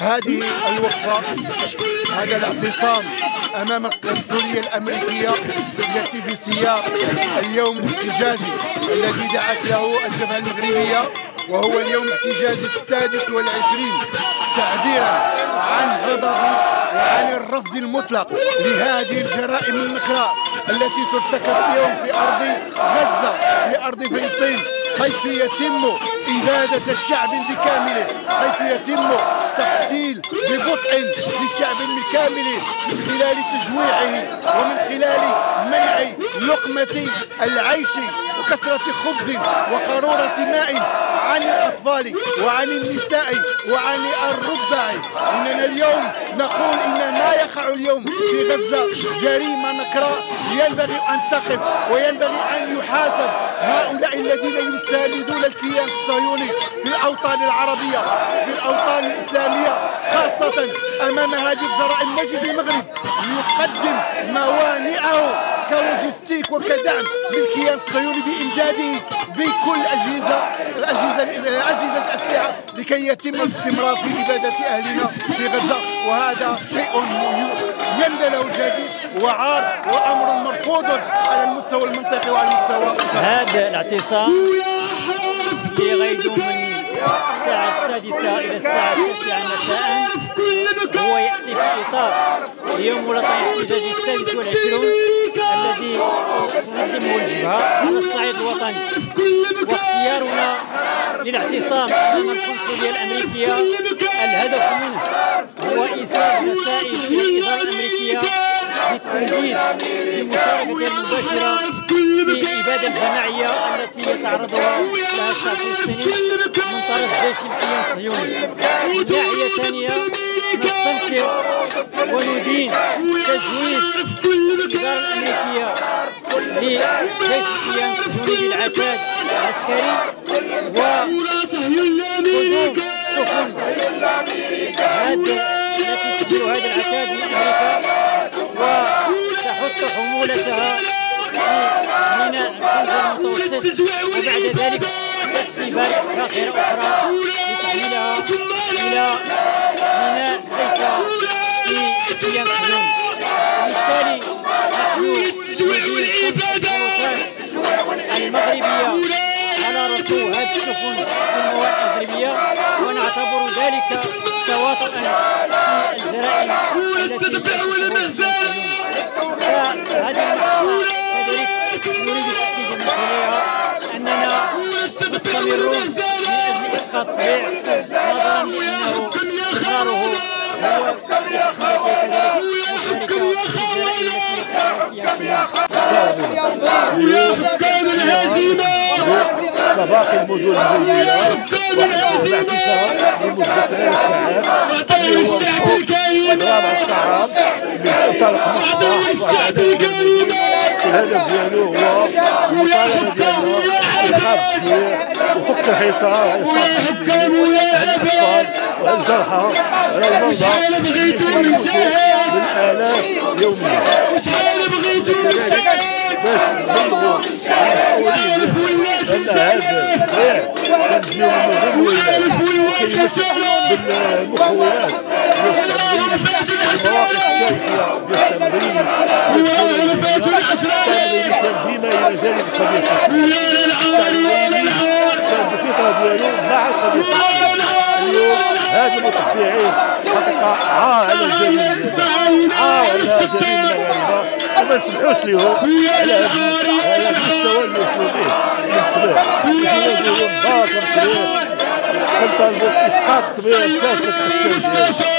هذه الوقفة، هذا الاعتصام أمام القنصلية الأمريكية التي في سياق اليوم الاحتجاجي الذي دعت له الجبهة المغربية، وهو اليوم الاحتجاجي السادس والعشرين، تعبيرا عن غضب وعن الرفض المطلق لهذه الجرائم النكراء التي ترتكب اليوم في أرض غزة، في أرض فلسطين، حيث يتم إبادة الشعب بكامله، حيث يتم تقتيل ببطء للشعب بالكامل من خلال تجويعه ومن خلال منع لقمة العيش وكثرة خبز وقارورة ماء عن الأطفال وعن النساء وعن الرضع. إننا اليوم نقول إن ما يقع اليوم في غزة جريمة نكراء ينبغي أن تقف وينبغي أن يحاسب هؤلاء الذين يساندون الكيان الصهيوني في الأوطان العربية، في الأوطان الإسلامية خاصة. أمام هذه الجرائم نجد المغرب يقدم موانئه كلوجستيك وكدعم للكيان الصهيوني بإمداده بكل أجهزة الأسلحة لكي يتم الاستمرار في إبادة أهلنا في غزة، وهذا شيء يندى له جديد وعار وأمر مرفوض على المستوى المنطقي وعلى المستوى. هذا الاعتصام اللي غيدوم من الساعة 6 إلى الساعة 9 مساء هو يأتي في إطار اليوم الوطني الاحتجاجي السادس والعشرون الذي تنظمه الجبهة على الصعيد الوطني. واختيارنا للاعتصام أمام القنصلية الأمريكية الهدف منه هو إيصال رسائل إلى الإدارة الأمريكية بالتنديد بمشاركتها المباشرة في الإبادة الجماعية التي يتعرض لها الشعب الفلسطيني من طرف جيش الكيان الصهيوني. من ناحية ثانية نستنكر وندين تزويد الإدارة الأمريكية لجيش الكيان الصهيوني بالعتاد العسكري وقدوم سفن التي تدير هذا العتاد من أمريكا وتحط حمولتها في ميناء الخنزر المتوسط، وبعد ذلك تأتي باخرة أخرى لتحميلها إلى ميناء حيفا في الكيان الصهيوني. وبالتالي نحن ندير السلطات المغربية على رسو هذه السفن في الموانئ المغربية، ونعتبر ذلك تواطؤا في الجرائم التي ترتكبها فهذه المسألة كذلك نريد التأكيد من خلالها أننا مستمرون من أجل إسقاط البيع، نظرا لأنه إقراره هو كذلك مشاركة في الجرائم التي كباقي المدن المدنية والاعتصام لمدة 3 ساعات ورابع الطعام بإطار 15 الهدف ديالو هو المطالبة ديالنا بإيقاف الجوع وفك الحصار الأطفال والجرحى على المرضى بالآلاف يوميا. كذلك باش نبلغوا المسؤولين أن هذا البيع كنزيو منه بالمويلات وكيمثل بالمخولات ديال التمرين، المواقف الشرعية ديال التمرين ديما إلى جانب القضية كان بفطرة ديالو مع القضية اليوم هذا المتطبعين حقيقة عار على الجميع، عار على جميع المغاربة، وما نسمحوش لهم على هذا المستوى اللي وصلوا به من قبل. ديالهم باطل كبير كنطالبوا بإسقاط الطبيعة الكافة التشكيل.